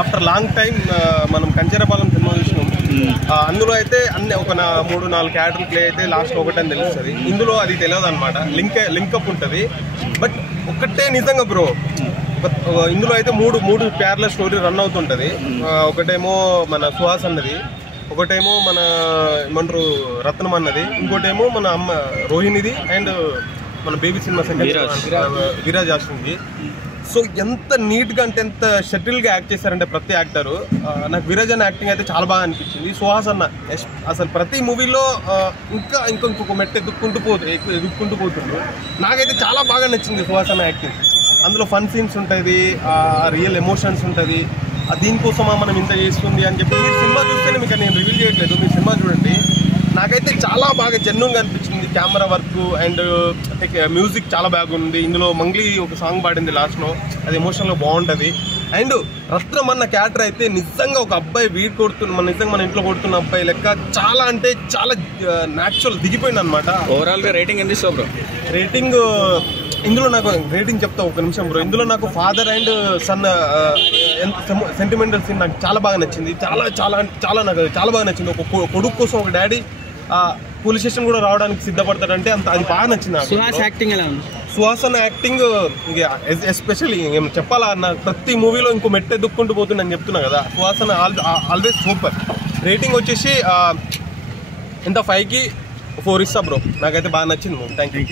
After long time మనం Kancharapalem cinema చూసినాం. అందులో అయితే అన్ని ఒక 3-4 క్యారెక్టర్లు ప్లే అయితే లాస్ట్ ఒకటని తెలుస్తుంది. ఇందులో అది తెలియదు అనమాట, లింకప్ ఉంటుంది. బట్ ఒకటే నిజంగా బ్రో, ఇందులో అయితే మూడు ప్యారలల్ స్టోరీ రన్ అవుతుంటుంది. ఒకటేమో మన సుహాస్ అన్నది, ఒకటేమో మన ఏమంటారు రత్నం అన్నది, ఇంకోటేమో మన అమ్మ రోహిణిది, అండ్ మన బేబీ సినిమా విరాజ్ హాస్టన్కి. సో ఎంత నీట్గా అంటే ఎంత షటిల్గా యాక్ట్ చేశారంటే ప్రతి యాక్టరు. నాకు విరాజ్ అన్న యాక్టింగ్ అయితే చాలా బాగా అనిపించింది. సుహాస్ అన్న అసలు ప్రతి మూవీలో ఇంకొక మెట్టు ఎదుక్కుంటూ పోతుండ్రు. నాకైతే చాలా బాగా నచ్చింది సుహాస్ అన్న యాక్టింగ్. అందులో ఫన్ సీన్స్ ఉంటుంది, రియల్ ఎమోషన్స్ ఉంటుంది. దీనికోసమా మనం ఇంత చేస్తుంది అని చెప్పి మీరు సినిమా చూస్తేనే మీకు నేను రివీల్ చేయట్లేదు, మీరు సినిమా చూడండి. నాకైతే చాలా బాగా జెన్యూన్గా అనిపించింది. కెమెరా వర్క్ అండ్ మ్యూజిక్ చాలా బాగుంది. ఇందులో మంగ్లీ ఒక సాంగ్ పాడింది లాస్ట్లో, అది ఎమోషనల్గా బాగుంటుంది. అండ్ రత్నం అన్న క్యారెక్టర్ అయితే నిజంగా ఒక అబ్బాయి నిజంగా మన ఇంట్లో కొడుతున్న అబ్బాయి లెక్క చాలా అంటే చాలా న్యాచురల్ దిగిపోయింది అనమాట. ఓవరాల్గా రేటింగ్ ఎంత ఇస్తావు బ్రో? రేటింగ్ ఇందులో నాకు రేటింగ్ చెప్తా ఒక నిమిషం బ్రో. ఇందులో నాకు father and son sentimental scene నాకు చాలా బాగా నచ్చింది. చాలా చాలా చాలా నాకు చాలా బాగా నచ్చింది. ఒక కొడుకు కోసం ఒక డాడీ పోలీస్ స్టేషన్ కూడా రావడానికి సిద్ధపడతాడంటే అది బాగా నచ్చింది. సుహాస్ యాక్టింగ్ ఎలా ఉంది? సుహాస్ అన్న యాక్టింగ్ ఎస్పెషల్లీ ఏం చెప్పాలా అన్న, ప్రతి మూవీలో ఇంకో మెట్టు ఎదుక్కుంటూ పోతుంది అని చెప్తున్నా కదా. సుహాస్ అన్న ఆల్వేస్ సూపర్. రేటింగ్ వచ్చేసి ఎంత 5కి 4 ఇస్తా బ్రో. నాకైతే బాగా నచ్చింది. Thank you.